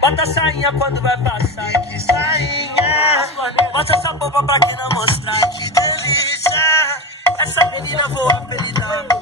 Bota a sainha quando vai passar. Que sainha. Bota essa boba pra quem não mostrar. Que delícia. Essa menina vou apelidar.